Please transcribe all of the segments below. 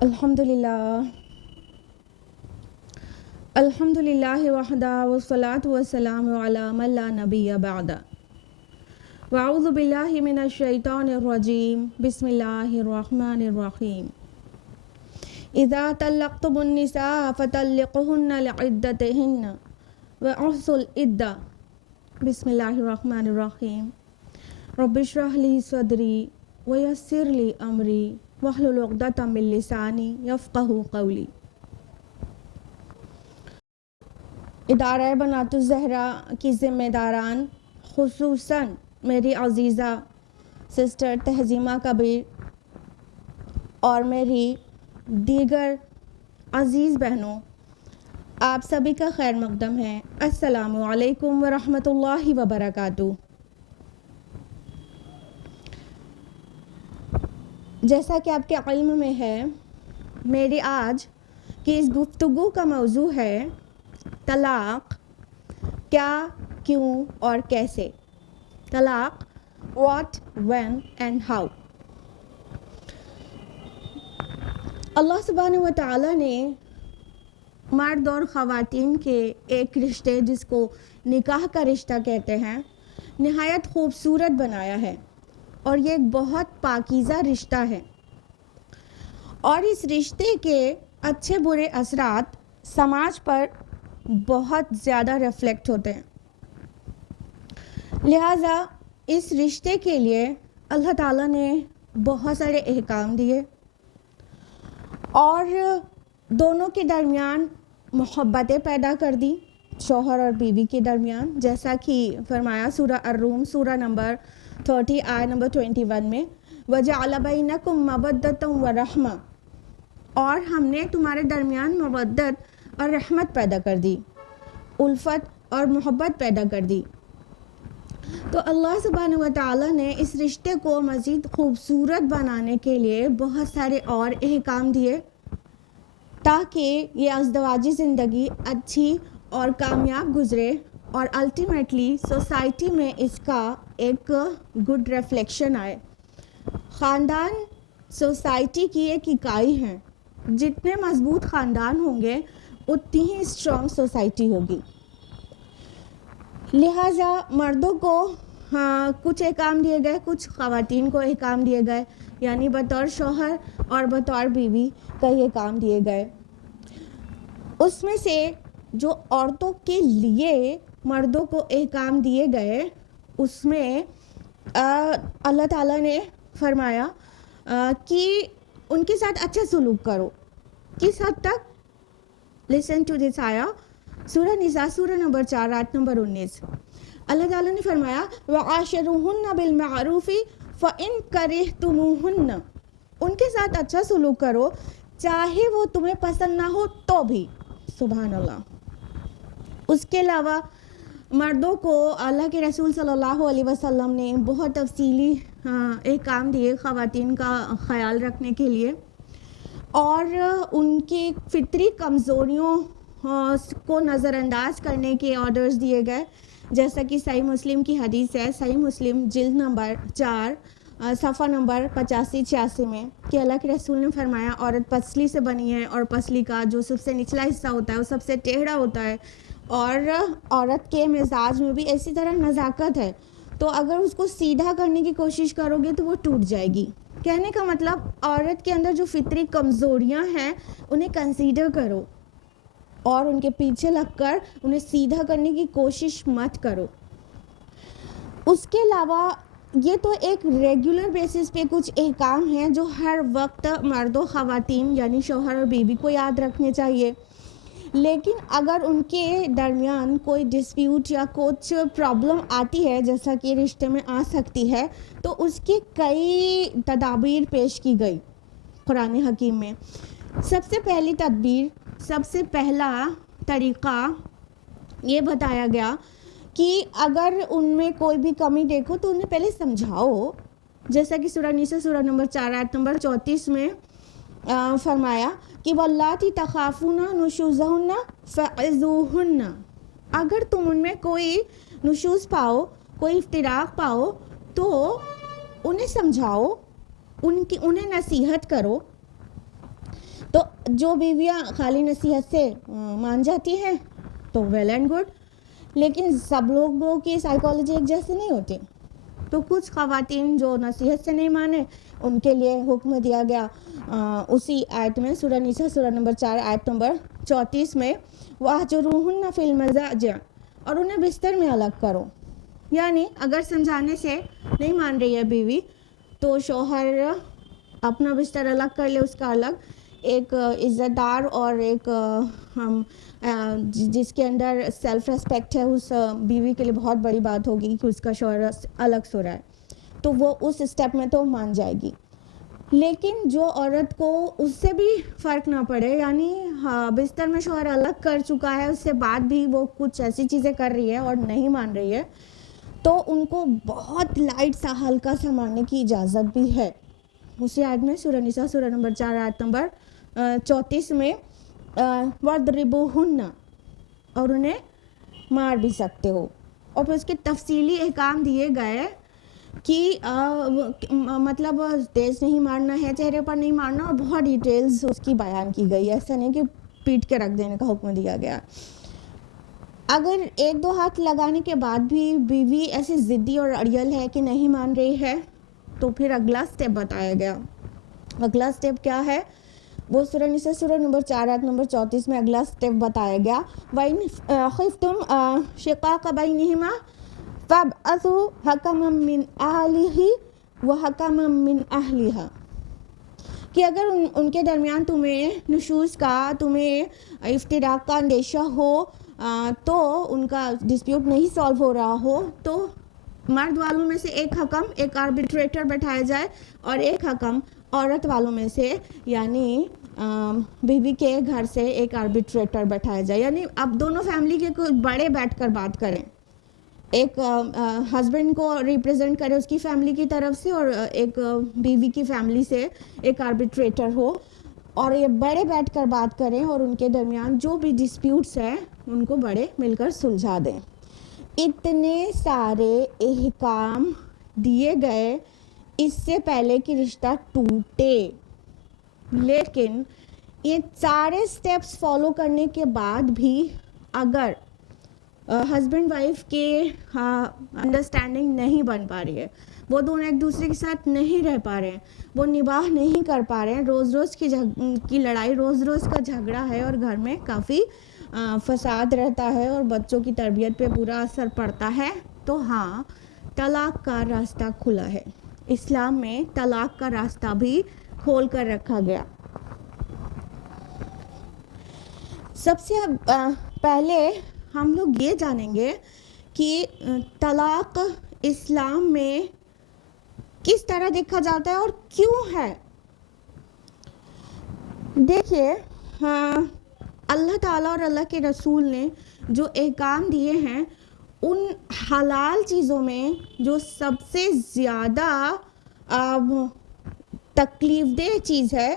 الحمدللہ وحدہ والصلاة والسلام علی من لا نبی بعد واعوذ باللہ من الشیطان الرجیم بسم اللہ الرحمن الرحیم اذا طلقتم النساء فطلقوهن لعدتهن واحصوا العدة بسم اللہ الرحمن الرحیم رب اشرح لی صدری ویسر لی امری واحلل عقدۃ من لسانی یفقہوا قولی۔ ادارہ بنات الزہرا کی ذمہ داران، خصوصاً میری عزیزہ سسٹر تہزیمہ کبیر اور میری دیگر عزیز بہنوں، آپ سبھی کا خیر مقدم ہے۔ السلام علیکم ورحمۃ اللہ وبرکاتہ۔ جیسا کہ آپ کے علم میں ہے، میری آج کی اس گفتگو کا موضوع ہے طلاق، کیا، کیوں اور کیسے۔ طلاق، واٹ، وین اینڈ ہاؤ۔ اللہ سبحانہ و تعالیٰ نے مرد اور خواتین کے ایک رشتے، جس کو نکاح کا رشتہ کہتے ہیں، نہایت خوبصورت بنایا ہے، اور یہ ایک بہت پاکیزہ رشتہ ہے، اور اس رشتے کے اچھے برے اثرات سماج پر بہت زیادہ ریفلیکٹ ہوتے ہیں۔ لہٰذا اس رشتے کے لیے اللہ تعالیٰ نے بہت سارے احکام دیے، اور دونوں کے درمیان محبتیں پیدا کر دی، شوہر اور بیوی کے درمیان، جیسا کہ فرمایا سورہ الروم سورہ نمبر 30 آیت نمبر 21 میں، وَجَعَلَ بَيْنَكُم مَّوَدَّةً وَرَحْمَةً، اور ہم نے تمہارے درمیان مودت اور رحمت پیدا کر دی، الفت اور محبت پیدا کر دی۔ تو اللہ سبحانہ و تعالیٰ نے اس رشتے کو مزید خوبصورت بنانے کے لیے بہت سارے اور احکام دیے، تاکہ یہ ازدواجی زندگی اچھی اور کامیاب گزرے، اور الٹیمیٹلی سوسائٹی میں اس کا ایک گڈ ریفلیکشن آئے۔ خاندان سوسائٹی کی ایک اکائی ہے، جتنے مضبوط خاندان ہوں گے اتنی ہی اسٹرانگ سوسائٹی ہوگی۔ لہٰذا مردوں کو کچھ احکام دیے گئے، کچھ خواتین کو احکام دیے گئے، یعنی بطور شوہر اور بطور بیوی کئی احکام دیے گئے۔ اس میں سے جو عورتوں کے لیے مردوں کو احکام دیے گئے، اس میں اللہ تعالیٰ نے فرمایا کہ ان کے ساتھ اچھا سلوک کرو۔ کس حد تک؟ لسن ٹو دس آیا، سورہ نساء سورہ نمبر 4 آیت نمبر 19۔ اللہ تعالیٰ نے فرمایا وَعَاشِرُوهُنَّ بِالْمَعْرُوفِ فَإِن كَرِهْتُمُوهُنَّ، ان کے ساتھ اچھا سلوک کرو، چاہے وہ تمہیں پسند نہ ہو تو بھی۔ سبحان اللہ۔ اس کے علاوہ مردوں کو اللہ کے رسول صلی اللہ علیہ وسلم نے بہت تفصیلی احکام دیے خواتین کا خیال رکھنے کے لیے، اور ان کی فطری کمزوریوں کو نظر انداز کرنے کے آرڈرز دیے گئے، جیسا کہ صحیح مسلم کی حدیث ہے، صحیح مسلم جلد نمبر 4 صفحہ نمبر 85-86 میں، کہ اللہ کے رسول نے فرمایا عورت پسلی سے بنی ہے، اور پسلی کا جو سب سے نچلا حصہ ہوتا ہے وہ سب سے ٹیڑھا ہوتا ہے، اور عورت کے مزاج میں بھی اسی طرح نزاکت ہے، تو اگر اس کو سیدھا کرنے کی کوشش کرو گے تو وہ ٹوٹ جائے گی۔ کہنے کا مطلب عورت کے اندر جو فطری کمزوریاں ہیں انہیں کنسیڈر کرو، اور ان کے پیچھے لگ کر انہیں سیدھا کرنے کی کوشش مت کرو۔ اس کے علاوہ یہ تو ایک ریگولر بیسس پہ کچھ احکام ہیں جو ہر وقت مرد و خواتین یعنی شوہر اور بیوی کو یاد رکھنے چاہیے، لیکن اگر ان کے درمیان کوئی ڈسپیوٹ یا کچھ پرابلم آتی ہے، جیسا کہ رشتے میں آ سکتی ہے، تو اس کی کئی تدابیر پیش کی گئی قرآن حکیم میں۔ سب سے پہلی تدبیر، سب سے پہلا طریقہ یہ بتایا گیا کہ اگر ان میں کوئی بھی کمی دیکھو تو انہیں پہلے سمجھاؤ، جیسا کہ سورہ نساء سورہ نمبر 4 آیت نمبر 34 میں فرمایا کہ واللاتی تخافون نشوزہن فعظوہن، اگر تم ان میں کوئی نشوز پاؤ، کوئی افتراق پاؤ، تو انہیں سمجھاؤ، انہیں نصیحت کرو۔ تو جو بیویاں خالی نصیحت سے مان جاتی ہیں تو ویل اینڈ گڈ، لیکن سب لوگوں کی سائیکالوجی ایک جیسی نہیں ہوتی. تو کچھ خواتین جو نصیحت سے نہیں مانے ان کے لیے حکم دیا گیا اسی آیت میں، سورہ نساء سورہ نمبر 4 آیت نمبر 34 میں، وَاهْجُرُوهُنَّ فِي الْمَضَاجِعِ، اور انہیں بستر میں الگ کرو. یعنی اگر سمجھانے سے نہیں مان رہی ہے بیوی تو شوہر اپنا بستر الگ کر لے، اس کا الگ، ایک عزت دار اور ایک جس کے اندر سیلف ریسپیکٹ ہے، اس بیوی کے لیے بہت بڑی بات ہوگی کہ اس کا شوہر الگ سو رہا ہے، تو وہ اس اسٹیپ میں تو مان جائے گی. لیکن جو عورت کو اس سے بھی فرق نہ پڑے، یعنی بستر میں شوہر الگ کر چکا ہے، اس سے بعد بھی وہ کچھ ایسی چیزیں کر رہی ہے اور نہیں مان رہی ہے، تو ان کو بہت لائٹ سا ہلکا سا ماننے کی اجازت بھی ہے. اسی آیت میں سورہ نساء سورہ نمبر 4 آیت نمبر 34 میں وَاضْرِبُوهُنَّ، اور انہیں مار بھی سکتے ہو. اور پھر اس کے تفصیلی احکام دیے گئے کہ مطلب تیز نہیں مارنا ہے، چہرے پر نہیں مارنا، اور بہت ڈیٹیلز اس کی بیان کی گئی. ایسا نہیں کہ پیٹ کے رکھ دینے کا حکم دیا گیا. اگر ایک دو ہاتھ لگانے کے بعد بھی بیوی ایسی ضدی اور اڑیل ہے کہ نہیں مان رہی ہے تو پھر اگلا سٹیپ بتایا گیا. اگلا سٹیپ کیا ہے؟ وہ سورہ نساء سورہ نمبر 4 آیت نمبر 34 میں اگلا سٹیپ بتایا گیا. وَإِنْ خِفْتُمْ شِقَاقَ بَيْنِهِمَا فَابْعَثُوا حَكَمًا مِّنْ أَهْلِهِ وَحَكَمًا مِّنْ أَهْلِهَا، کہ اگر ان کے درمیان تمہیں نشوز کا، تمہیں افتراق کا اندیشہ ہو، تو ان کا ڈسپیوٹ نہیں سالو ہو رہا ہو، تو مرد والوں میں سے ایک حکم، ایک آربیٹریٹر بٹھایا جائے، اور ایک حکم عورت والوں میں سے یعنی بیوی کے گھر سے ایک آربیٹریٹر بٹھایا جائے. یعنی اب دونوں فیملی کے کچھ بڑے بیٹھ کر بات کریں، ایک ہسبینڈ کو ریپرزینٹ کرے اس کی فیملی کی طرف سے، اور ایک بیوی کی فیملی سے ایک آربیٹریٹر ہو، اور یہ بڑے بیٹھ کر بات کریں اور ان کے درمیان جو بھی ڈسپیوٹس ہیں ان کو بڑے مل کر سلجھا دیں. اتنے سارے احکام دیے گئے اس سے پہلے کہ رشتہ ٹوٹے، لیکن یہ سارے سٹیپس فالو کرنے کے بعد بھی اگر ہسبینڈ وائف کے انڈرسٹینڈنگ نہیں بن پا رہی ہے، وہ دونوں ایک دوسرے کے ساتھ نہیں رہ پا رہے ہیں، وہ نباہ نہیں کر پا رہے ہیں، روز روز کی لڑائی، روز روز کا جھگڑا ہے، اور گھر میں کافی فساد رہتا ہے اور بچوں کی تربیت پہ برا اثر پڑتا ہے، تو ہاں طلاق کا راستہ کھلا ہے. اسلام میں طلاق کا راستہ بھی کھول کر رکھا گیا. سب سے پہلے ہم لوگ یہ جانیں گے کہ طلاق اسلام میں کس طرح دیکھا جاتا ہے اور کیوں ہے. دیکھیے، اللہ تعالیٰ اور اللہ کے رسول نے جو احکام دیے ہیں، ان حلال چیزوں میں جو سب سے زیادہ تکلیف دہ چیز ہے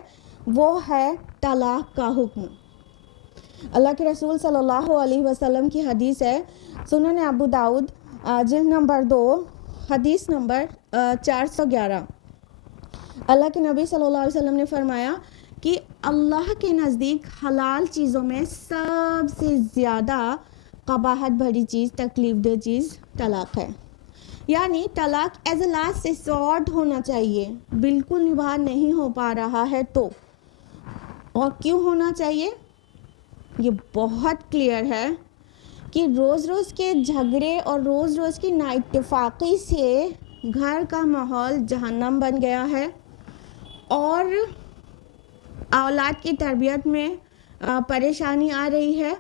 وہ ہے طلاق کا حکم. اللہ کے رسول صلی اللہ علیہ وسلم کی حدیث ہے، سنن ابو داؤد جلد نمبر 2 حدیث نمبر 411. اللہ کے نبی صلی اللہ علیہ وسلم نے فرمایا کہ اللہ کے نزدیک حلال چیزوں میں سب سے زیادہ قباحت بھری چیز، تکلیف دہ چیز طلاق ہے. یعنی طلاق ایز اے لاسٹ ریسورٹ ہونا چاہیے. بالکل نباہ نہیں ہو پا رہا ہے تو، اور کیوں ہونا چاہیے یہ بہت کلیئر ہے کہ روز روز کے جھگڑے اور روز روز کی نااتفاقی سے گھر کا ماحول جہنم بن گیا ہے، اور اولاد کی تربیت میں پریشانی آ رہی ہے،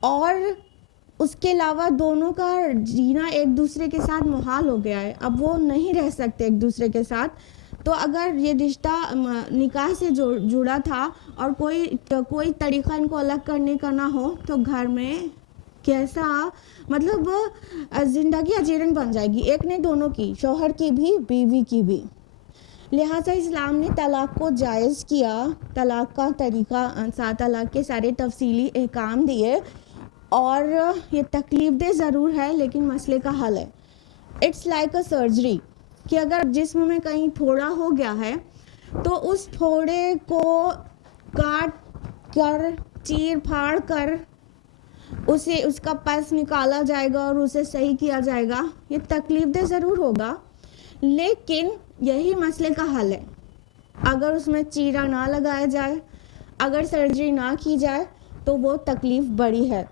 اور اس کے علاوہ دونوں کا جینا ایک دوسرے کے ساتھ محال ہو گیا ہے. اب وہ نہیں رہ سکتے ایک دوسرے کے ساتھ. تو اگر یہ رشتہ نکاح سے جڑا تھا اور کوئی طریقہ ان کو الگ کرنے کا نہ ہو تو گھر میں کیسا مطلب زندگی اجیرن بن جائے گی، ایک نہیں دونوں کی، شوہر کی بھی بیوی کی بھی. لہٰذا اسلام نے طلاق کو جائز کیا، طلاق کا طریقہ، طلاق کے سارے تفصیلی احکام دیے، اور یہ تکلیف دہ ضرور ہے لیکن مسئلے کا حل ہے. اٹس لائک اے سرجری، کہ اگر جسم میں کہیں پھوڑا ہو گیا ہے تو اس پھوڑے کو काट कर चीर फाड़ कर उसे उसका पस निकाला जाएगा और उसे सही किया जाएगा, ये तकलीफ दह ज़रूर होगा, लेकिन यही मसले का हल है। अगर उसमें चीरा ना लगाया जाए, अगर सर्जरी ना की जाए तो वो तकलीफ़ बड़ी है।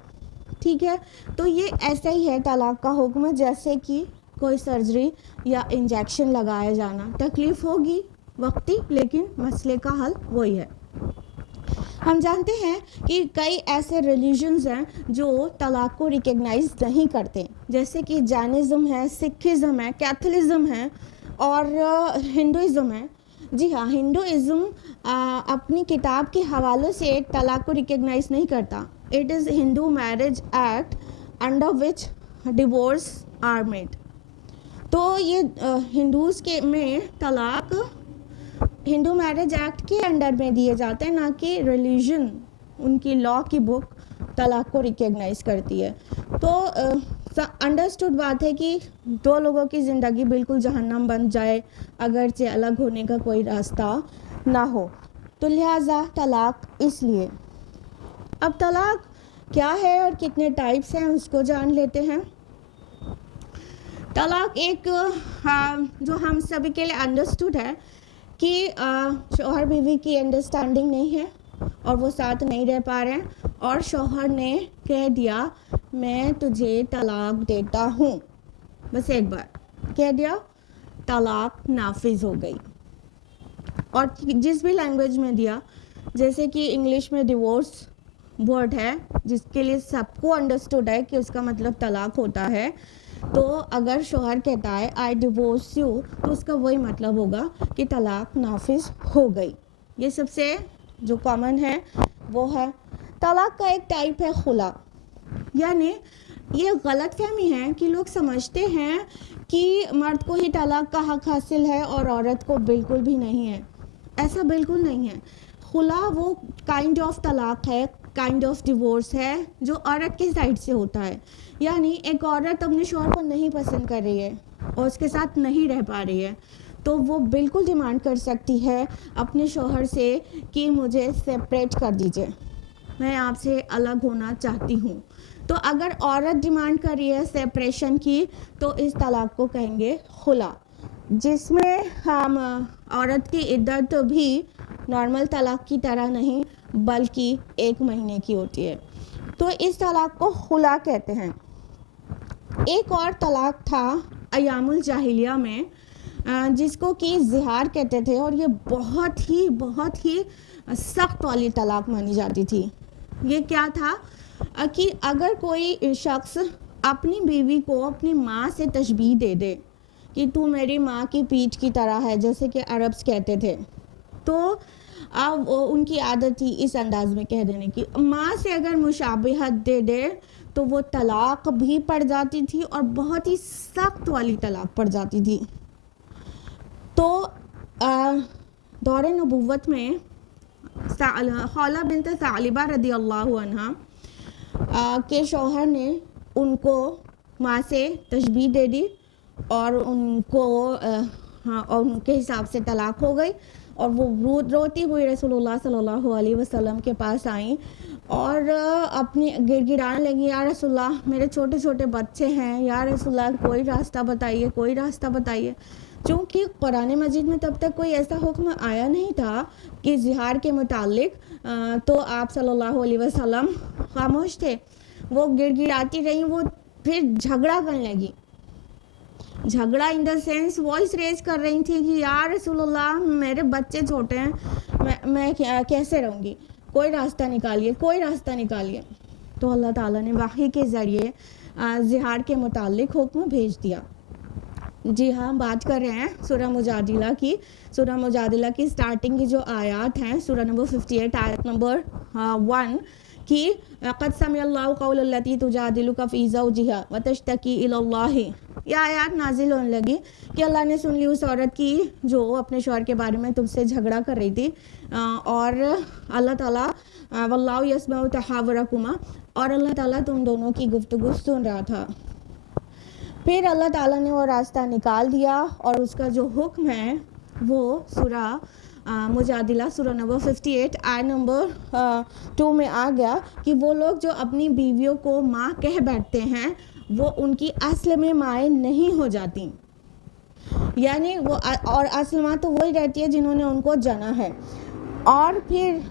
ठीक है, तो ये ऐसा ही है तलाक का हुक्म, जैसे कि कोई सर्जरी या इंजेक्शन लगाया जाना, तकलीफ़ होगी वक्ती, लेकिन मसले का हल वही है। हम जानते हैं कि कई ऐसे रिलीजन्स हैं जो तलाक को रिकग्नाइज नहीं करते, जैसे कि जैनिज़्म है, सिखिज़्म है, कैथोलिज़्म है और हिंदुइज़्म है। जी हाँ, हिंदुइज़्म अपनी किताब के हवाले से तलाक को रिकग्नाइज नहीं करता। It is Hindu marriage act under which divorce are made. तो ये हिंदूज़ के में तलाक हिंदू मैरिज एक्ट के अंडर में दिए जाते हैं, ना कि रिलीजन, उनकी लॉ की बुक तलाक को रिकग्नाइज करती है। तो अंडरस्टूड बात है कि दो लोगों की ज़िंदगी बिल्कुल जहन्नम बन जाए अगरचे अलग होने का कोई रास्ता ना हो, तो लिहाजा तलाक इसलिए। अब तलाक क्या है और कितने टाइप्स हैं उसको जान लेते हैं। तलाक एक जो हम सभी के लिए अंडरस्टूड है कि शौहर बीवी की अंडरस्टैंडिंग नहीं है और वो साथ नहीं रह पा रहे हैं और शौहर ने कह दिया मैं तुझे तलाक देता हूँ, बस एक बार कह दिया, तलाक नाफिज हो गई। और जिस भी लैंग्वेज में दिया, जैसे कि इंग्लिश में डिवोर्स वर्ड है जिसके लिए सबको अंडरस्टूड है कि उसका मतलब तलाक होता है, तो अगर शौहर कहता है आई डिवोर्स यू, तो उसका वही मतलब होगा कि तलाक नाफिज हो गई। ये सबसे जो कॉमन है वो है। तलाक का एक टाइप है खुला, यानी ये गलत फहमी है कि लोग समझते हैं कि मर्द को ही तलाक का हक हासिल है और औरत को बिल्कुल भी नहीं है। ऐसा बिल्कुल नहीं है। खुला वो काइंड ऑफ तलाक है, काइंड ऑफ डिवोर्स है जो औरत के साइड से होता है। यानी एक औरत अपने शौहर को नहीं पसंद कर रही है और उसके साथ नहीं रह पा रही है, तो वो बिल्कुल डिमांड कर सकती है अपने शौहर से कि मुझे सेपरेट कर दीजिए, मैं आपसे अलग होना चाहती हूँ। तो अगर औरत डिमांड कर रही है सेपरेशन की, तो इस तलाक को कहेंगे खुला, जिसमें हम औरत की इद्दत भी नॉर्मल तलाक की तरह नहीं बल्कि 1 महीने की होती है। तो इस तलाक को खुला कहते हैं। एक और तलाक था अयामुल जाहिलिया में, जिसको कि ज़िहार कहते थे, और ये बहुत ही सख्त वाली तलाक मानी जाती थी। ये क्या था कि अगर कोई शख्स अपनी बीवी को अपनी माँ से तशबीह दे दे कि तू मेरी माँ की पीठ की तरह है, जैसे कि अरब्स कहते थे, तो अब उनकी आदत थी इस अंदाज में कह देने की। माँ से अगर मुशाबिहत दे दे तो वो तलाक भी पड़ जाती थी और बहुत ही सख्त वाली तलाक पड़ जाती थी। तो दौरे नबुव्वत में खौला बिन्त सालिबा रदी अल्लाहु अन्हा के शौहर ने उनको माँ से तशबीह दे दी और उनको और उनके हिसाब से तलाक हो गई, और वो रोती हुई रसूलुल्लाह सल्लल्लाहु अलैहि वसल्लम के पास आई और अपनी गिड़गिड़ाने लगी, या रसूलुल्लाह मेरे छोटे छोटे बच्चे हैं, या रसूलुल्लाह कोई रास्ता बताइए, कोई रास्ता बताइए। चूँकि कुरान मजीद में तब तक कोई ऐसा हुक्म आया नहीं था कि ज़िहार के मुतालिक, तो आप सल्लल्लाहु अलैहि वसल्लम खामोश थे। वो गिड़गिड़ाती रही, वो फिर झगड़ा करने लगी। झगड़ा in the sense voice raise कर रही थी कि यार रसूलुल्लाह मेरे बच्चे छोटे हैं, मैं कैसे रहूँगी, कोई रास्ता निकालिए, कोई रास्ता निकालिए। तो अल्लाह ताला ने वही के ज़रिए ज़िहार के मुतालिक हुक्म भेज दिया। जी हाँ, बात कर रहे हैं सूरह मुजादिला की। सूरह मुजादिला की स्टार्टिंग की जो आयत हैं, सूरह नंबर 58 आयत नंबर 1 कि क़द समिअल्लाहु क़ौलल्लती तुजादिलुका फ़ी ज़ौजिहा व तश्तकी इलल्लाहि, ये आयत नाजिल होने लगी कि अल्लाह ने सुन ली उस औरत की जो अपने शौहर के बारे में तुमसे झगड़ा कर रही थी, और अल्लाह ताला वल्लाहु यस्मउ तहावुरकुमा, और अल्लाह ताला तुम दोनों की गुफ्तगू सुन रहा था। फिर अल्लाह ताला ने वो रास्ता निकाल दिया और उसका जो हुक्म है वो सूरह मुजादिला सूरह नंबर 58 आयत नंबर 2 में आ गया कि वो लोग जो अपनी बीवियों को माँ कह बैठते हैं वो उनकी असल में माएँ नहीं हो जाती, यानी वो और असल माँ तो वही रहती है जिन्होंने उनको जना है। और फिर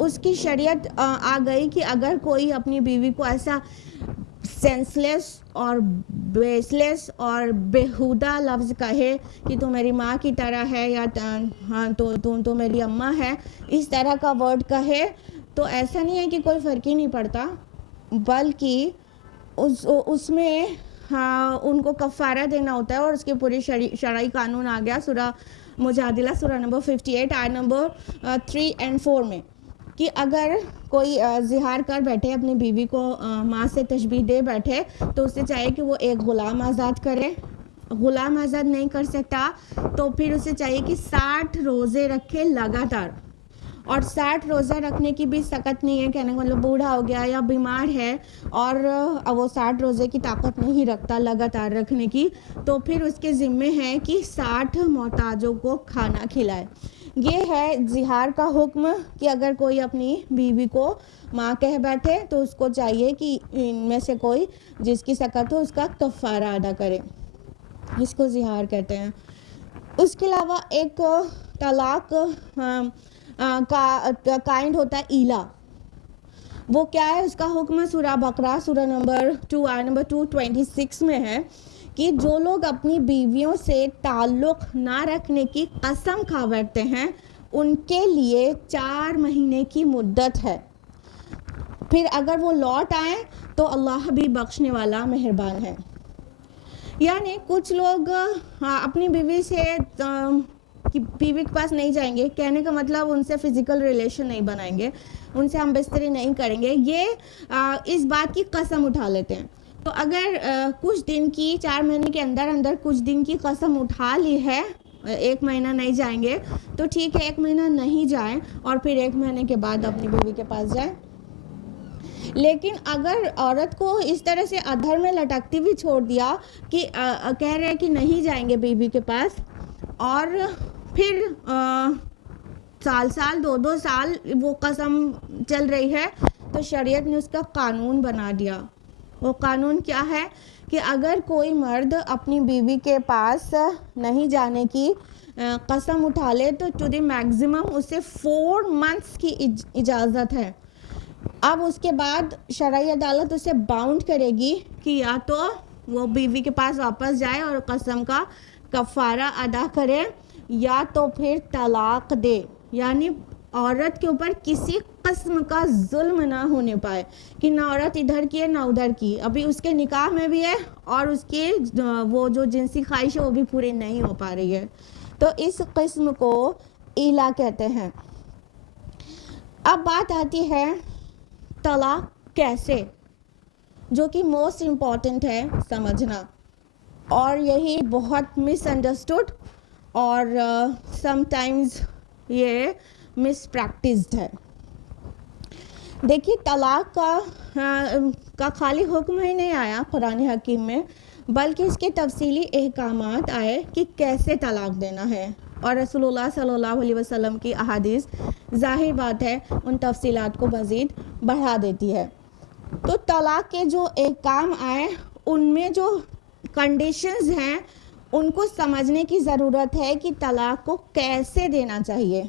उसकी शरीयत आ गई कि अगर कोई अपनी बीवी को ऐसा सेंसलेस और बेसलेस और बेहुदा लफ्ज़ कहे कि तू मेरी माँ की तरह है या हाँ तो मेरी अम्मा है, इस तरह का वर्ड कहे, तो ऐसा नहीं है कि कोई फ़र्क ही नहीं पड़ता, बल्कि उसमें हाँ उनको कफ़ारा देना होता है। और उसके पूरे शरई कानून आ गया सूरह मुजादिला सूरह नंबर 58 आयत नंबर 3 और 4 में कि अगर कोई ज़िहार कर बैठे अपनी बीवी को माँ से तशबीह दे बैठे तो उसे चाहिए कि वो एक ग़ुलाम आज़ाद करे। ग़ुलाम आज़ाद नहीं कर सकता तो फिर उसे चाहिए कि 60 रोज़े रखे लगातार। और 60 रोज़ा रखने की भी सख्त नहीं है, कहने का मतलब बूढ़ा हो गया या बीमार है और वो 60 रोज़े की ताकत नहीं रखता लगातार रखने की, तो फिर उसके ज़िम्मे है कि 60 मोहताजों को खाना खिलाए। ये है ज़िहार का हुक्म कि अगर कोई अपनी बीवी को माँ कह बैठे तो उसको चाहिए कि इनमें से कोई जिसकी सख्त हो उसका कफ़ारा अदा करे, इसको ज़िहार कहते हैं। उसके अलावा एक तलाक काइंड होता है ईला। वो क्या है, उसका हुक्म सूरह बकरा सूरह नंबर 2 आयत नंबर 226 में है कि जो लोग अपनी बीवियों से ताल्लुक़ ना रखने की कसम खा बैठते हैं उनके लिए 4 महीने की मुद्दत है, फिर अगर वो लौट आए तो अल्लाह भी बख्शने वाला मेहरबान है। यानी कुछ लोग अपनी बीवी से कि बीवी के पास नहीं जाएंगे, कहने का मतलब उनसे फ़िज़िकल रिलेशन नहीं बनाएंगे, उनसे हम बिस्तरी नहीं करेंगे, ये इस बात की कसम उठा लेते हैं। तो अगर कुछ दिन की 4 महीने के अंदर अंदर कुछ दिन की कसम उठा ली है, 1 महीना नहीं जाएंगे तो ठीक है, 1 महीना नहीं जाएं और फिर 1 महीने के बाद अपनी बीवी के पास जाएं। लेकिन अगर औरत को इस तरह से अधर में लटकती हुई छोड़ दिया कि कह रहे हैं कि नहीं जाएंगे बीवी के पास और फिर साल 2 साल वो कसम चल रही है, तो शरीयत ने उसका कानून बना दिया। वो कानून क्या है कि अगर कोई मर्द अपनी बीवी के पास नहीं जाने की कसम उठा ले तो टू द मैक्सिमम उसे 4 मंथ्स की इजाज़त है। अब उसके बाद शरई अदालत उसे बाउंड करेगी कि या तो वो बीवी के पास वापस जाए और कसम का कफ़ारा अदा करे या तो फिर तलाक दे, यानी औरत के ऊपर किसी किस्म का जुल्म ना होने पाए कि ना औरत इधर की है ना उधर की, अभी उसके निकाह में भी है और उसके वो जो जिनसी ख्वाहिश है वो भी पूरी नहीं हो पा रही है, तो इस किस्म को ईला कहते हैं। अब बात आती है तलाक कैसे, जो कि मोस्ट इम्पॉर्टेंट है समझना, और यही बहुत मिसअंडरस्टूड और समटाइम्स ये मिसप्रैक्टिस्ड है। देखिए तलाक का खाली हुक्म ही नहीं आया कुरान हकीम में, बल्कि इसके तफसीली अहकामात आए कि कैसे तलाक देना है, और रसूलुल्लाह सल्लल्लाहु अलैहि वसल्लम की अहादीस ज़ाहिर बात है उन तफसीलात को मज़ीद बढ़ा देती है। तो तलाक के जो अहकाम आए उनमें जो कंडीशंस हैं उनको समझने की ज़रूरत है कि तलाक को कैसे देना चाहिए।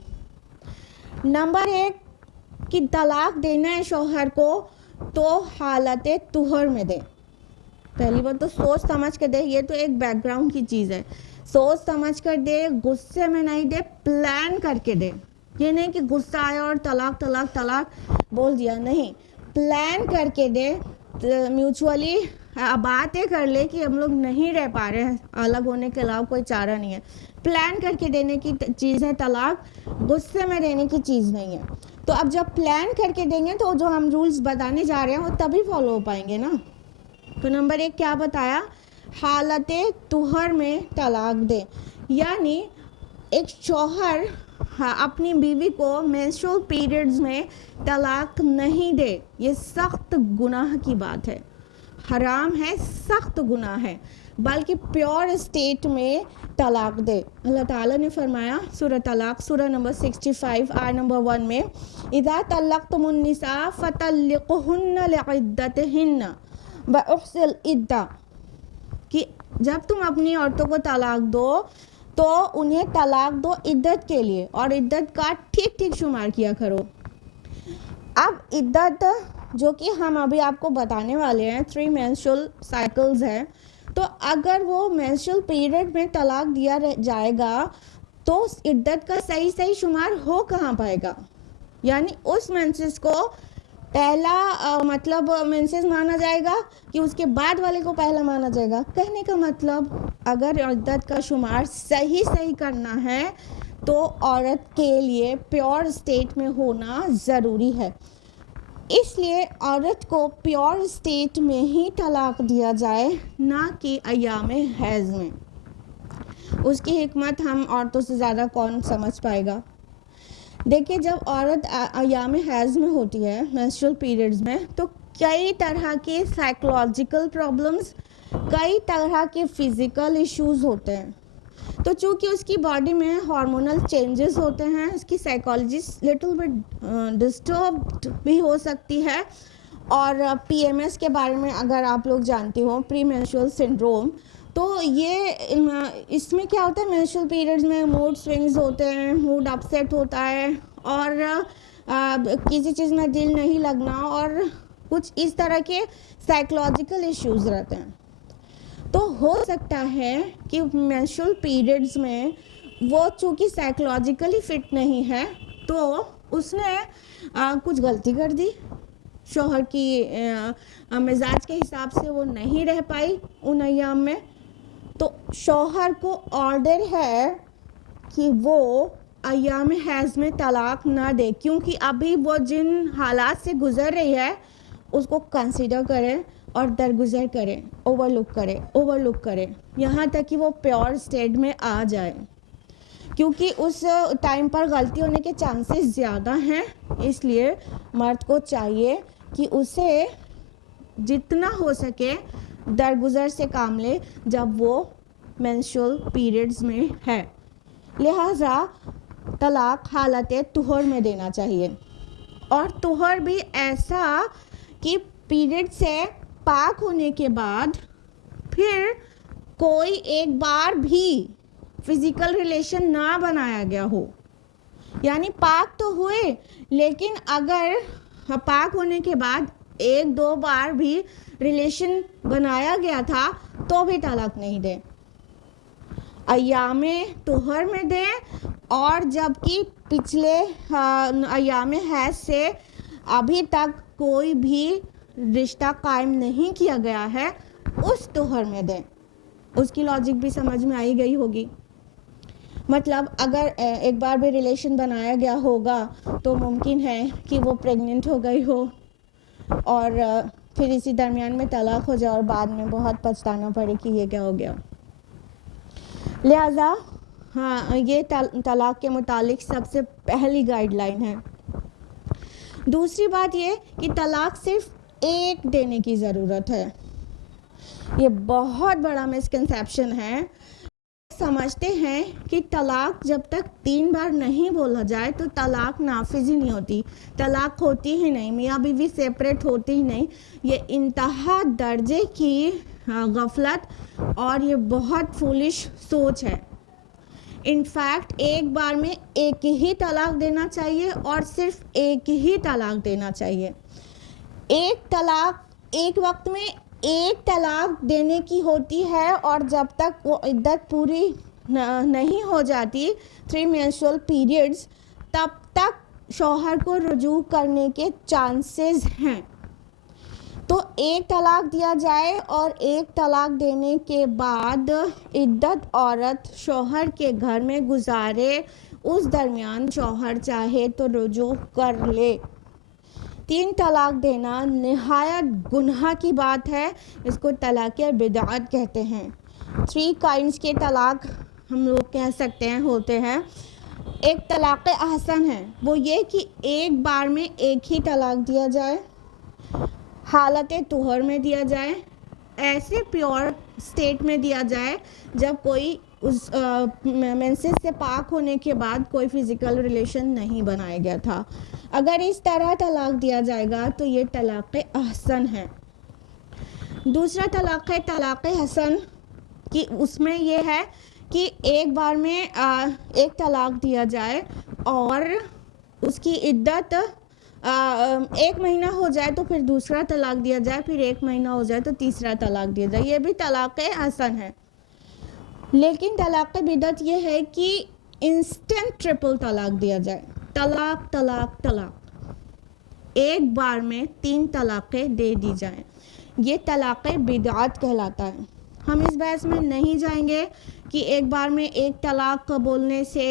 नंबर 1 कि तलाक देना है शौहर को तो हालत तुहर में दे। पहली बात तो सोच समझ कर दे, ये तो एक बैकग्राउंड की चीज़ है, सोच समझ कर दे, गुस्से में नहीं दे, प्लान करके दे। ये नहीं कि गुस्सा आया और तलाक तलाक तलाक बोल दिया, नहीं, प्लान करके दे, म्यूचुअली बातें कर ले कि हम लोग नहीं रह पा रहे हैं, अलग होने के अलावा कोई चारा नहीं है, प्लान करके देने की चीज़ है तलाक, गुस्से में देने की चीज़ नहीं है। तो अब जब प्लान करके देंगे तो जो हम रूल्स बताने जा रहे हैं वो तभी फॉलो हो पाएंगे ना। तो नंबर 1 क्या बताया, हालत तुहर में तलाक दे, यानी एक शौहर अपनी बीवी को मेंस्ट्रुअल पीरियड्स में तलाक नहीं दे, ये सख्त गुनाह की बात है, हराम है, सख्त गुनाह है। बल्कि प्योर स्टेट में तलाक दे। अल्लाह ताला ने फरमाया सूरह तलाक सूरह नंबर 65 आयत नंबर 1 में, इज़ा तल्लक़्तुमुन निसा फ़तल्लिक़ुहुन्ना लिइद्दतिहिन्ना व उहसिल इद्दा, कि जब तुम अपनी औरतों को तलाक दो तो उन्हें तलाक दो इद्दत के लिए, और इद्दत का ठीक ठीक शुमार किया करो। अब इद्दत जो कि हम अभी आपको बताने वाले हैं 3 मेंस्ट्रुअल साइकिल्स हैं, तो अगर वो मेंस्ट्रुअल पीरियड में तलाक दिया जाएगा तो इद्दत का सही शुमार हो कहाँ पाएगा। यानी उस मेंसेस को पहला मतलब मेंसेस माना जाएगा कि उसके बाद वाले को पहला माना जाएगा। कहने का मतलब अगर इद्दत का शुमार सही करना है तो औरत के लिए प्योर स्टेट में होना ज़रूरी है। इसलिए औरत को प्योर स्टेट में ही तलाक दिया जाए, ना कि अय्यामे हैज़ में। उसकी हिकमत हम औरतों से ज़्यादा कौन समझ पाएगा। देखिए, जब औरत अय्यामे हैज़ में होती है, मेंस्ट्रुअल पीरियड्स में, तो कई तरह के साइकोलॉजिकल प्रॉब्लम्स, कई तरह के फिज़िकल इश्यूज़ होते हैं। तो चूँकि उसकी बॉडी में हार्मोनल चेंजेस होते हैं, उसकी साइकोलॉजी लिटिल बिट डिस्टर्ब्ड भी हो सकती है। और PMS के बारे में अगर आप लोग जानते हो, प्री मेंस्ट्रुअल सिंड्रोम, तो ये इसमें क्या होता है, मेंस्ट्रुअल पीरियड्स में मूड स्विंग्स होते हैं, मूड अपसेट होता है, और किसी चीज़ में दिल नहीं लगना, और कुछ इस तरह के साइकोलॉजिकल इश्यूज़ रहते हैं। तो हो सकता है कि मेंस्ट्रुअल पीरियड्स में वो चूँकि साइकोलॉजिकली फिट नहीं है, तो उसने कुछ गलती कर दी, शौहर की मिजाज के हिसाब से वो नहीं रह पाई उन अय्याम में, तो शौहर को ऑर्डर है कि वो अय्याम हैज़ में तलाक ना दे, क्योंकि अभी वो जिन हालात से गुज़र रही है उसको कंसिडर करें और दरगुजर करें, ओवरलुक करें, यहाँ तक कि वो प्योर स्टेट में आ जाए, क्योंकि उस टाइम पर गलती होने के चांसेस ज़्यादा हैं। इसलिए मर्द को चाहिए कि उसे जितना हो सके दरगुजर से काम ले जब वो मेंस्ट्रुअल पीरियड्स में है। लिहाजा तलाक हालत तुहर में देना चाहिए, और तुहर भी ऐसा कि पीरियड से पाक होने के बाद फिर कोई एक बार भी फिज़िकल रिलेशन ना बनाया गया हो। यानी पाक तो हुए, लेकिन अगर पाक होने के बाद 1-2 बार भी रिलेशन बनाया गया था तो भी तलाक नहीं दे, अय्यामे तुहर में दे। और जबकि पिछले अय्यामे हैज़ से अभी तक कोई भी रिश्ता कायम नहीं किया गया है, उस तुहर में दें। उसकी लॉजिक भी समझ में आई गई होगी। मतलब अगर एक बार भी रिलेशन बनाया गया होगा तो मुमकिन है कि वो प्रेग्नेंट हो गई हो और फिर इसी दरमियान में तलाक हो जाए और बाद में बहुत पछताना पड़े कि ये क्या हो गया। लिहाजा हाँ, ये तलाक के मुतालिक सबसे पहली गाइडलाइन है। दूसरी बात ये कि तलाक सिर्फ एक देने की ज़रूरत है। ये बहुत बड़ा मिसकंसेप्शन है। समझते हैं कि तलाक जब तक 3 बार नहीं बोला जाए तो तलाक नाफिज ही नहीं होती, तलाक होती ही नहीं, मियाँ बीवी सेपरेट होती ही नहीं। ये इंतहा दर्जे की गफलत और ये बहुत फूलिश सोच है। इनफैक्ट एक बार में एक ही तलाक देना चाहिए और सिर्फ एक ही तलाक देना चाहिए। एक तलाक एक वक्त में एक तलाक देने की होती है और जब तक वो इद्दत पूरी नहीं हो जाती 3 मेंस्ट्रुअल पीरियड्स, तब तक शौहर को रुजू करने के चांसेस हैं। तो एक तलाक दिया जाए और एक तलाक देने के बाद इद्दत औरत शौहर के घर में गुजारे, उस दरमियान शौहर चाहे तो रुजू कर ले। 3 तलाक देना निहायत गुनाह की बात है। इसको तलाक बिदअत कहते हैं। 3 काइंड्स के तलाक हम लोग कह सकते हैं होते हैं। एक तलाक अहसन है, वो ये कि एक बार में एक ही तलाक दिया जाए, हालत तुहर में दिया जाए। ऐसे प्योर स्टेट में दिया जाए जब कोई उस मेंसेस से पाक होने के बाद कोई फिजिकल रिलेशन नहीं बनाया गया था। अगर इस तरह तलाक दिया जाएगा तो ये तलाक़ अहसन है। दूसरा तलाक़ है तलाक़ हसन, कि उसमें ये है कि एक बार में एक तलाक दिया जाए और उसकी इद्दत एक महीना हो जाए तो फिर दूसरा तलाक दिया जाए, फिर एक महीना हो जाए तो तीसरा तलाक दिया जाए, ये भी तलाक़ हसन है। लेकिन तलाक़ बिदअत ये है कि इंस्टेंट ट्रिपल तलाक दिया जाए, तलाक तलाक तलाक, एक बार में 3 तलाक़ें दे दी जाएं, ये तलाक़ बिदअत कहलाता है। हम इस बहस में नहीं जाएंगे कि एक बार में एक तलाक बोलने से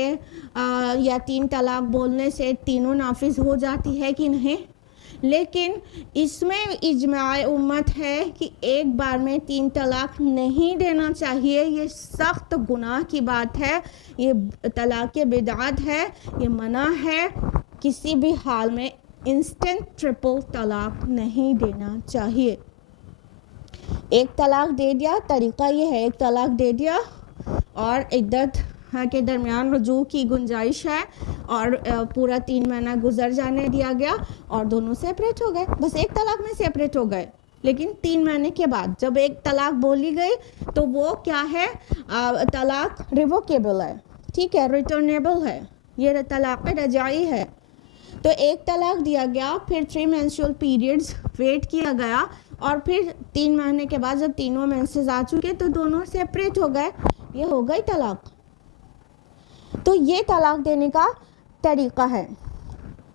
या 3 तलाक बोलने से तीनों नाफिज हो जाती है कि नहीं, लेकिन इसमें इजमाए उम्मत है कि एक बार में 3 तलाक नहीं देना चाहिए। ये सख्त गुनाह की बात है, ये तलाक बिदअत है, ये मना है। किसी भी हाल में इंस्टेंट ट्रिपल तलाक नहीं देना चाहिए। एक तलाक दे दिया, तरीक़ा ये है, एक तलाक दे दिया और इद्दत के दरमियान रुजू की गुंजाइश है और पूरा 3 महीना गुजर जाने दिया गया और दोनों सेपरेट हो गए, बस एक तलाक में सेपरेट हो गए। लेकिन 3 महीने के बाद जब एक तलाक बोली गई तो वो क्या है, तलाक रिवोकेबल है, ठीक है, रिटर्नेबल है, ये तलाक रजाई है। तो एक तलाक दिया गया, फिर 3 मेंस्ट्रुअल पीरियड्स वेट किया गया और फिर 3 महीने के बाद जब तीनों मेंसेस आ चुके तो दोनों सेपरेट हो गए, ये हो गई तलाक। तो ये तलाक देने का तरीक़ा है।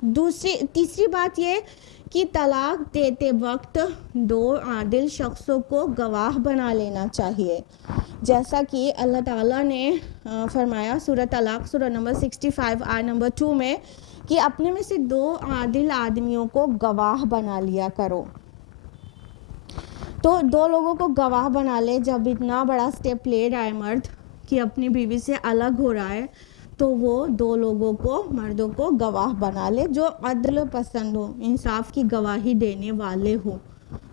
तीसरी बात ये कि तलाक देते वक्त 2 आदिल शख्सों को गवाह बना लेना चाहिए, जैसा कि अल्लाह ताला ने फरमाया सूरह तलाक सूरह नंबर 65 आयत नंबर 2 में कि अपने में से 2 आदिल आदमियों को गवाह बना लिया करो। तो 2 लोगों को गवाह बना ले। जब इतना बड़ा स्टेप ले रहा है मर्द कि अपनी बीवी से अलग हो रहा है, तो वो 2 लोगों को, मर्दों को गवाह बना ले जो अदल पसंद हो, इंसाफ की गवाही देने वाले हो,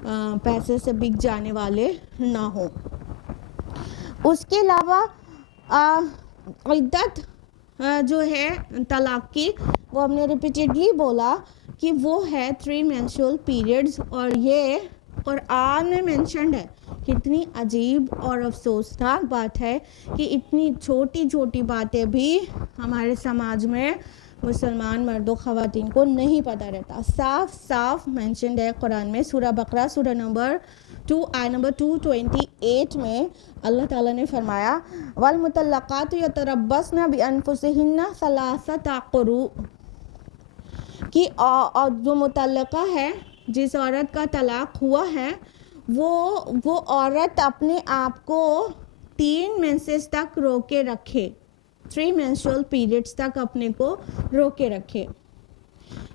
पैसे से बिक जाने वाले ना हो। उसके अलावा इद्दत जो है तलाक की, वो हमने रिपीटेडली बोला कि वो है 3 मेंस्ट्रुअल पीरियड्स, और ये कुरान में मेंशन्ड है। कितनी अजीब और अफसोसनाक बात है कि इतनी छोटी छोटी बातें भी हमारे समाज में मुसलमान मर्दों ख़वातीन को नहीं पता रहता। साफ साफ मेंशन्ड है कुरान में, सूरह बकरा सूरह नंबर 2 आयत नंबर 228 में अल्लाह ताला ने फरमाया वल मुतल्लक़ातु यतरब्बस्न बिअन्फुसिहिन्ना सलासता क़ुरू, कि जो मुतल्लक़ा है, जिस औरत का तलाक हुआ है, वो औरत अपने आप को 3 मेंसेस तक रोके रखे, 3 मेंस्ट्रुअल पीरियड्स तक अपने को रोके रखे।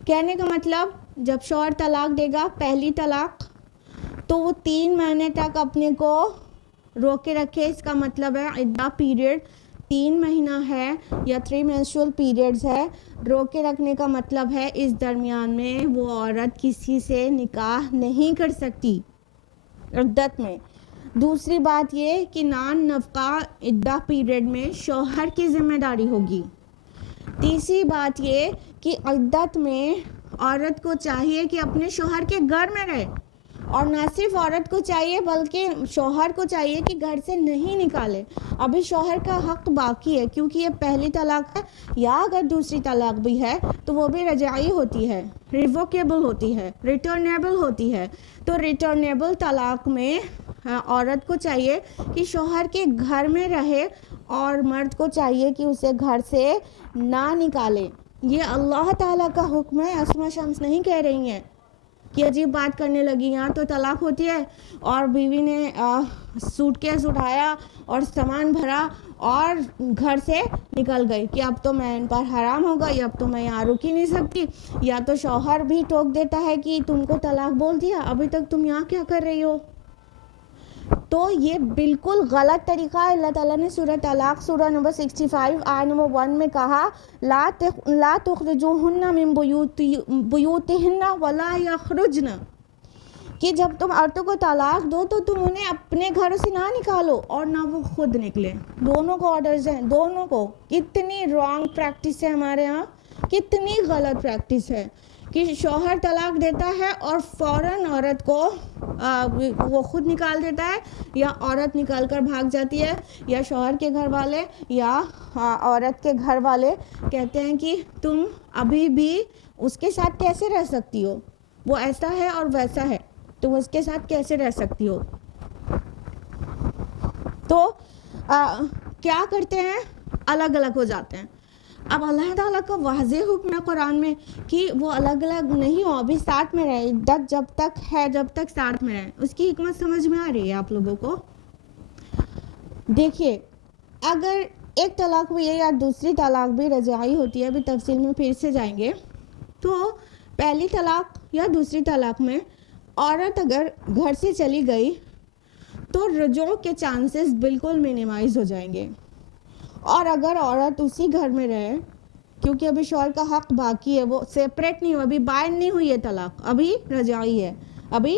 कहने का मतलब जब शौहर तलाक देगा, पहली तलाक, तो वो 3 महीने तक अपने को रोके रखे। इसका मतलब है इद्दा पीरियड 3 महीना है या 3 मेंस्ट्रुअल पीरियड्स है, रोके रखने का मतलब है इस दरमियान में वो औरत किसी से निकाह नहीं कर सकती इद्दत में। दूसरी बात ये कि नान नफ़का इद्दा पीरियड में शौहर की जिम्मेदारी होगी। तीसरी बात ये कि इद्दत में औरत को चाहिए कि अपने शौहर के घर में रहे, और ना सिर्फ औरत को चाहिए बल्कि शौहर को चाहिए कि घर से नहीं निकाले। अभी शौहर का हक़ बाकी है, क्योंकि ये पहली तलाक है, या अगर दूसरी तलाक भी है तो वो भी रजाई होती है, रिवोकेबल होती है, रिटर्नेबल होती है। तो रिटर्नेबल तलाक में औरत को चाहिए कि शौहर के घर में रहे और मर्द को चाहिए कि उसे घर से ना निकाले। ये अल्लाह ताला का हुक्म है, अस्मा शम्स नहीं कह रही हैं कि अजीब बात करने लगी। यहाँ तो तलाक होती है और बीवी ने सूटकेस उठाया और सामान भरा और घर से निकल गई कि अब तो मैं इन पर हराम हो गई, अब तो मैं यहाँ रुक ही नहीं सकती। या तो शौहर भी टोक देता है कि तुमको तलाक बोल दिया, अभी तक तुम यहाँ क्या कर रही हो। तो ये बिल्कुल गलत तरीक़ा है। अल्लाह ताला ने सूरह तलाक सूरह नंबर 65 आयत नंबर 1 में कहा ला तुखरिजूहुन्ना मिन बुयूतिहिन्ना वला यखरुजना, کہ جب تم عورتوں کو طلاق دو تو تم انہیں اپنے گھروں سے نہ نکالو اور نہ وہ خود نکلے. دونوں کو آرڈرز ہیں, دونوں کو. کتنی رانگ پریکٹس ہے ہمارے ہاں, کتنی غلط پریکٹس ہے کہ شوہر طلاق دیتا ہے اور فوراً عورت کو وہ خود نکال دیتا ہے, یا عورت نکال کر بھاگ جاتی ہے, یا شوہر کے گھر والے یا عورت کے گھر والے کہتے ہیں کہ تم ابھی بھی اس کے ساتھ کیسے رہ سکتی ہو, وہ ایسا ہے اور ویسا ہے, تم اس کے ساتھ کیسے رہ سکتی ہو. تو کیا کرتے ہیں, الگ الگ ہو جاتے ہیں. اب اللہ تعالیٰ کا واضح حکم ہے قرآن میں کہ وہ الگ الگ نہیں ہو, ابھی ساتھ میں رہے, عدت جب تک ہے جب تک ساتھ میں رہے. اس کی حکمت سمجھ میں آ رہی ہے آپ لوگوں کو؟ دیکھیے, اگر ایک طلاق بھی ہے یا دوسری طلاق بھی رجعی ہوتی ہے, ابھی تفصیل میں پھر سے جائیں گے, تو پہلی طلاق یا دوسری طلاق میں عورت اگر گھر سے چلی گئی تو رجوع کے چانسز بالکل منیمائز ہو جائیں گے. اور اگر عورت اسی گھر میں رہے, کیونکہ ابھی شوہر کا حق باقی ہے, وہ سیپریٹ نہیں ہوا, ابھی بائن نہیں ہوئی ہے طلاق, ابھی رجعی ہے, ابھی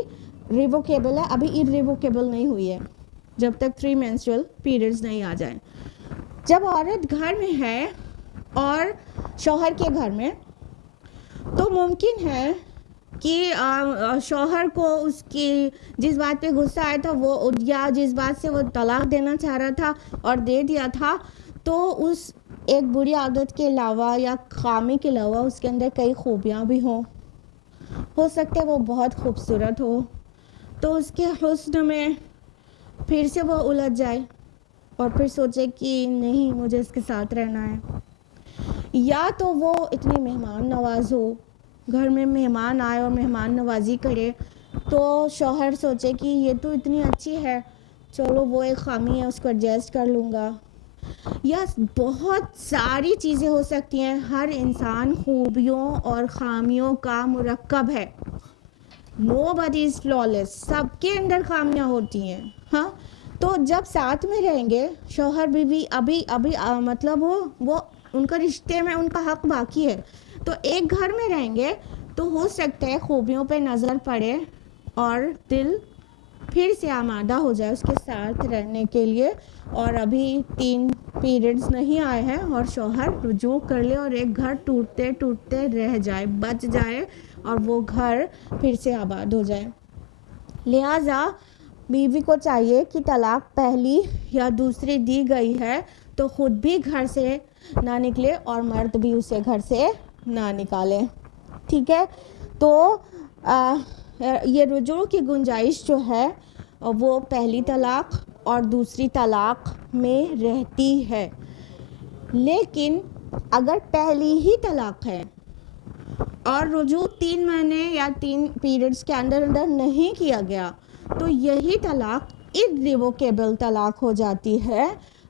ریووکیبل ہے, ابھی ایریووکیبل نہیں ہوئی ہے جب تک 3 menstrual periods نہیں آ جائیں. جب عورت گھر میں ہے اور شوہر کے گھر میں, تو ممکن ہے کہ شوہر کو اس کی جس بات پہ غصہ آیا تھا وہ, یا جس بات سے وہ طلاق دینا چاہ رہا تھا اور دے دیا تھا, تو اس ایک بری عادت کے علاوہ یا خامی کے علاوہ اس کے اندر کئی خوبیاں بھی ہوں. ہو سکتا ہے وہ بہت خوبصورت ہو, تو اس کے حسن میں پھر سے وہ الجھ جائے اور پھر سوچے کہ نہیں مجھے اس کے ساتھ رہنا ہے. یا تو وہ اتنی مہمان نواز ہو, گھر میں مہمان آئے اور مہمان نوازی کرے, تو شوہر سوچے کہ یہ تو اتنی اچھی ہے, چلو وہ ایک خامی ہے اس کو ایڈجسٹ کر لوں گا. یا بہت ساری چیزیں ہو سکتی ہیں. ہر انسان خوبیوں اور خامیوں کا مرکب ہے. Nobody is flawless, سب کے اندر خامیاں ہوتی ہیں. ہاں, تو جب ساتھ میں رہیں گے شوہر بیوی, ابھی مطلب وہ ان کا رشتے میں ان کا حق باقی ہے, تو ایک گھر میں رہیں گے تو ہو سکتا ہے خوبیوں پہ نظر پڑے اور دل پھر سے آمادہ ہو جائے اس کے ساتھ رہنے کے لیے, اور ابھی 3 periods نہیں آئے ہیں اور شوہر رجوع کر لے اور ایک گھر ٹوٹتے ٹوٹتے رہ جائے, بچ جائے, اور وہ گھر پھر سے آباد ہو جائے. لہٰذا بیوی کو چاہیے کہ طلاق پہلی یا دوسری دی گئی ہے تو خود بھی گھر سے نہ نکلے اور مرد بھی اسے گھر سے نہ نکالے. ٹھیک ہے, تو یہ رجوع کی گنجائش جو ہے وہ پہلی طلاق اور دوسری طلاق میں رہتی ہے. لیکن اگر پہلی ہی طلاق ہے اور رجوع 3 مہینے یا 3 periods کے اندر نہیں کیا گیا, تو یہی طلاق irrevocable طلاق ہو جاتی ہے.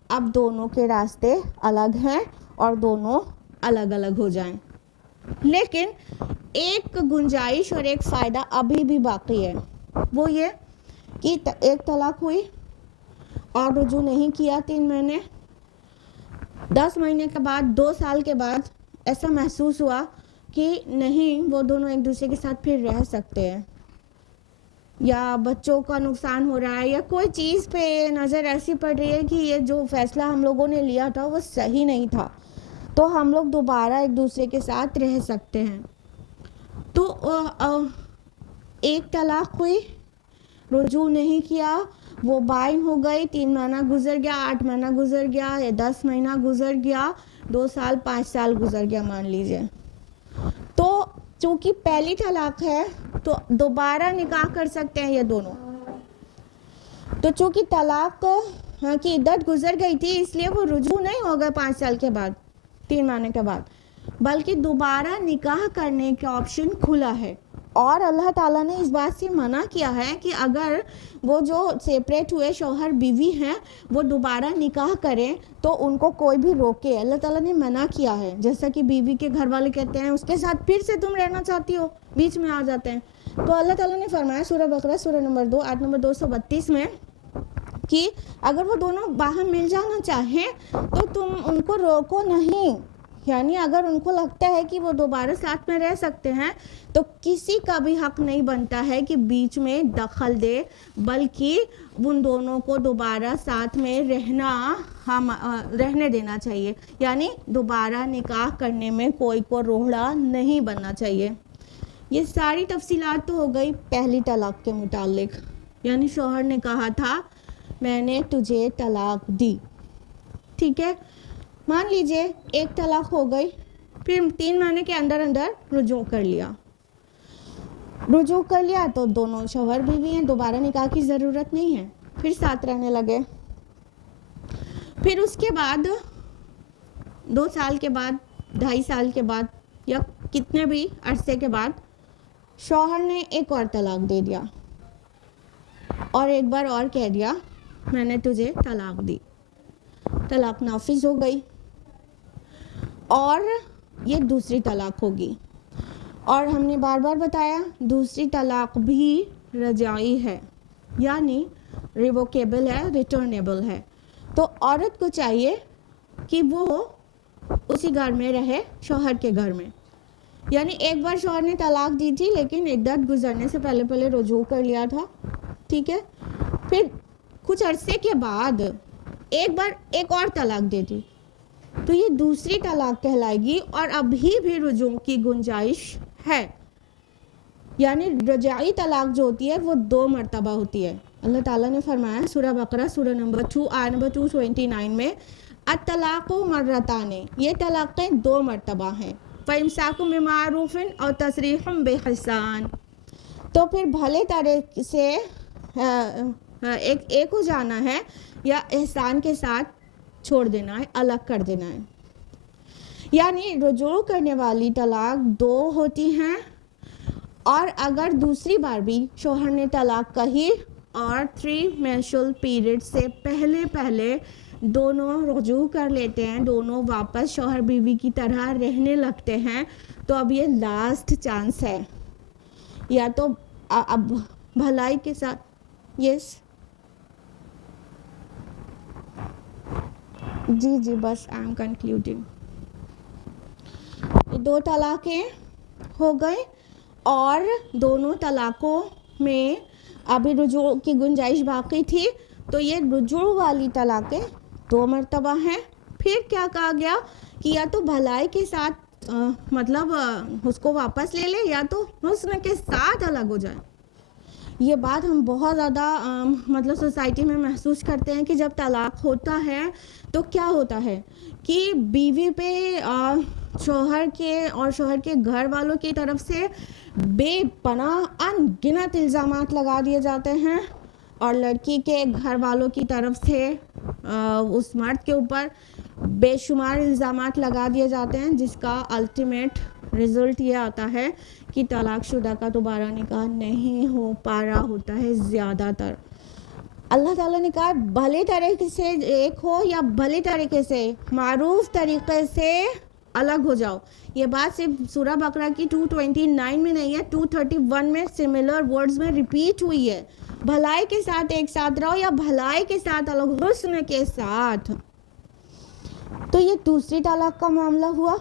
اب دونوں کے راستے الگ ہیں اور دونوں الگ الگ ہو جائیں. لیکن ایک گنجائش اور ایک فائدہ ابھی بھی باقی ہے, وہ یہ کہ ایک طلاق ہوئی اور رجوع نہیں کیا 3 مہینے, 10 مہینے کے بعد 2 سال کے بعد ایسا محسوس ہوا کہ نہیں وہ دونوں ایک دوسرے کے ساتھ پھر رہ سکتے ہیں, یا بچوں کا نقصان ہو رہا ہے, یا کوئی چیز پہ نظر ایسی پڑ رہی ہے کہ یہ جو فیصلہ ہم لوگوں نے لیا تھا وہ صحیح نہیں تھا, تو ہم لوگ دوبارہ ایک دوسرے کے ساتھ رہ سکتے ہیں. تو ایک طلاق ہوئی, رجوع نہیں کیا, وہ بائن ہو گئی, 3 مہینہ گزر گیا, 8 مہینہ گزر گیا, یا 10 مہینہ گزر گیا, 2 سال 5 سال گزر گیا مان لیجئے, تو چونکہ پہلی طلاق ہے تو دوبارہ نکاح کر سکتے ہیں یہ دونوں. تو چونکہ طلاق کی عدت گزر گئی تھی اس لیے وہ رجوع نہیں ہوگا 5 سال کے بعد, 3 مہینے کے بعد, بلکہ دوبارہ نکاح کرنے کا آپشن کھلا ہے. اور اللہ تعالیٰ نے اس بات سے منع کیا ہے کہ اگر وہ جو سیپریٹ ہوئے شوہر بیوی ہیں وہ دوبارہ نکاح کریں تو ان کو کوئی بھی روکے, اللہ تعالیٰ نے منع کیا ہے. جیسا کہ بیوی کے گھر والے کہتے ہیں اس کے ساتھ پھر سے تم رہنا چاہتی ہو, بیچ میں آ جاتے ہیں, تو اللہ تعالیٰ نے فرمایا سورہ بقرہ سورہ نمبر 2 آیت نمبر 232 میں کہ اگر وہ دونوں باہم مل جانا چاہیں تو تم ان کو روکو نہیں, یعنی اگر ان کو لگتا ہے کہ وہ دوبارہ ساتھ میں رہ سکتے ہیں تو کسی کا بھی حق نہیں بنتا ہے کہ بیچ میں دخل دے، بلکہ ان دونوں کو دوبارہ ساتھ میں رہنے دینا چاہیے، یعنی دوبارہ نکاح کرنے میں کوئی کو روڑا نہیں بننا چاہیے۔ یہ ساری تفصیلات تو ہو گئی پہلی طلاق کے متعلق، یعنی شوہر نے کہا تھا میں نے تجھے طلاق دی، ٹھیک ہے، مان لیجئے ایک طلاق ہو گئی، پھر 3 مہینے کے اندر رجوع کر لیا تو دونوں شوہر بیوی ہیں، دوبارہ نکاح کی ضرورت نہیں ہے، پھر ساتھ رہنے لگے۔ پھر اس کے بعد 2 سال کے بعد، 2.5 سال کے بعد، یا کتنے بھی عرصے کے بعد شوہر نے ایک اور طلاق دے دیا اور ایک بار اور کہہ دیا میں نے تجھے طلاق دی، طلاق نافذ ہو گئی اور یہ دوسری طلاق ہوگی۔ اور ہم نے بار بار بتایا دوسری طلاق بھی رجعی ہے، یعنی ریووکیبل ہے، ریٹرنیبل ہے، تو عورت کو چاہیے کہ وہ اسی گھر میں رہے، شوہر کے گھر میں، یعنی ایک بار شوہر نے طلاق دی تھی لیکن عدت گزرنے سے پہلے رجوع کر لیا تھا، ٹھیک ہے، پھر کچھ عرصے کے بعد ایک بار ایک اور طلاق دے دی تو یہ دوسری طلاق کہلائے گی اور ابھی بھی رجوع کی گنجائش ہے، یعنی رجعی طلاق جو ہوتی ہے وہ 2 مرتبہ ہوتی ہے۔ اللہ تعالیٰ نے فرمایا سورہ بقرہ سورہ نمبر 2 آیت نمبر 229 میں الطلاق مرتان، یہ طلاقیں 2 مرتبہ ہیں، فَإِمْسَاكٌ بِمَعْرُوفٍ أَوْ تَسْرِيحٌ بِإِحْسَانٍ، تو پھر بھلے طریقے سے ایک ہو جانا ہے یا احسان کے ساتھ چھوڑ دینا ہے، الگ کر دینا ہے، یعنی رجوع کرنے والی طلاق 2 ہوتی ہیں، اور اگر دوسری بار بھی شوہر نے طلاق کہی اور 3 مینسٹرل پیریڈ سے پہلے دونوں رجوع کر لیتے ہیں، دونوں واپس شوہر بیوی کی طرح رہنے لگتے ہیں، تو اب یہ لاسٹ چانس ہے، یا تو اب بھلائی کے ساتھ یس جی بس آئی ایم کنکلوڈنگ، 2 طلاقیں ہو گئیں اور دونوں طلاقوں میں ابھی رجوع کی گنجائش باقی تھی، تو یہ رجوع والی طلاقیں 2 مرتبہ ہیں۔ پھر کیا کہا گیا کہ یا تو بھلائی کے ساتھ مطلب اس کو واپس لے لے، یا تو حسن کے ساتھ الگ ہو جائے۔ یہ بات ہم بہت زیادہ مطلب سوسائٹی میں محسوس کرتے ہیں کہ جب طلاق ہوتا ہے تو کیا ہوتا ہے کہ بیوی پہ شوہر کے گھر والوں کی طرف سے بے پناہ ان گنت الزامات لگا دیے جاتے ہیں، اور لڑکی کے گھر والوں کی طرف سے اس مرد کے اوپر بے شمار الزامات لگا دیے جاتے ہیں، جس کا الٹیمیٹ رزلٹ یہ آتا ہے کہ طلاق شدہ کا دوبارہ نکاح نہیں ہو پا رہا ہوتا ہے زیادہ تر۔ اللہ تعالیٰ نے کہا بھلے طریقے سے ایک ہو یا بھلے طریقے سے معروف طریقے سے الگ ہو جاؤ۔ یہ بات صرف سورہ بقرہ کی 229 میں نہیں ہے، 231 میں سملر ورڈز میں ریپیٹ ہوئی ہے، بھلائی کے ساتھ ایک ساتھ رہو یا بھلائی کے ساتھ الگ، حسن کے ساتھ۔ تو یہ دوسری طلاق کا معاملہ ہوا۔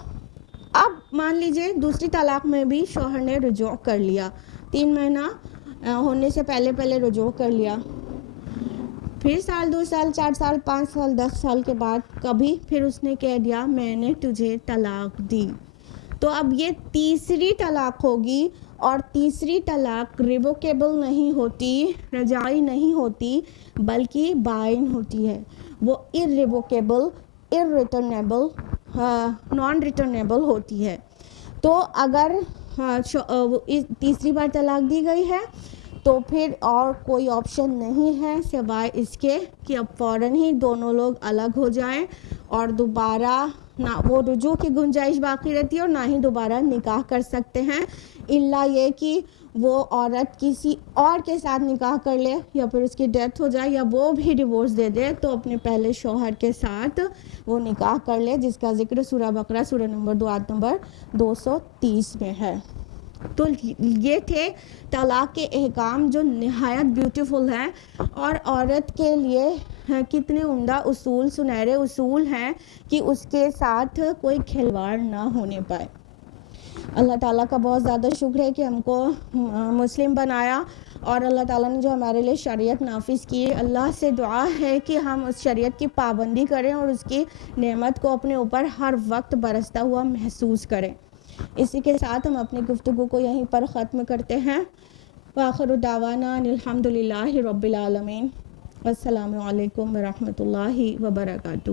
اب مان لیجئے دوسری طلاق میں بھی شوہر نے رجوع کر لیا، 3 مہینہ ہونے سے پہلے رجوع کر لیا، پھر 1 سال 2 سال 4 سال 5 سال 10 سال کے بعد کبھی پھر اس نے کہہ دیا میں نے تجھے طلاق دی، تو اب یہ تیسری طلاق ہوگی، اور تیسری طلاق ریووکیبل نہیں ہوتی، رجعی نہیں ہوتی، بلکہ بائن ہوتی ہے، وہ irrevocable irreturnable نان ریٹرنیبل ہوتی ہے۔ تو اگر تیسری بار طلاق دی گئی ہے تو پھر اور کوئی آپشن نہیں ہے سوائے اس کے کہ اب فوراً ہی دونوں لوگ الگ ہو جائیں، اور دوبارہ نہ وہ رجوع کی گنجائش باقی رہتی ہے اور نہ ہی دوبارہ نکاح کر سکتے ہیں، الا یہ کہ وہ عورت کسی اور کے ساتھ نکاح کر لے یا پھر اس کی ڈیتھ ہو جائے یا وہ بھی ڈیورس دے دے تو اپنے پہلے شوہر کے ساتھ وہ نکاح کر لے، جس کا ذکر سورہ بقرہ سورہ نمبر 2 آیت نمبر 230 میں ہے۔ تو یہ تھے طلاق کے احکام جو نہایت بیوٹیفل ہیں اور عورت کے لیے کتنے عمدہ اصول، سنہرے اصول ہیں کہ اس کے ساتھ کوئی کھلواڑ نہ ہونے پائے۔ اللہ تعالیٰ کا بہت زیادہ شکر ہے کہ ہم کو مسلم بنایا، اور اللہ تعالیٰ نے جو ہمارے لیے شریعت نافذ کی، اللہ سے دعا ہے کہ ہم اس شریعت کی پابندی کریں اور اس کی نعمت کو اپنے اوپر ہر وقت برستا ہوا محسوس کریں۔ اسی کے ساتھ ہم اپنی گفتگو کو یہیں پر ختم کرتے ہیں۔ وآخر دعوانا ان الحمد للہ رب العالمین۔ السلام علیکم ورحمۃ اللہ وبرکاتہ۔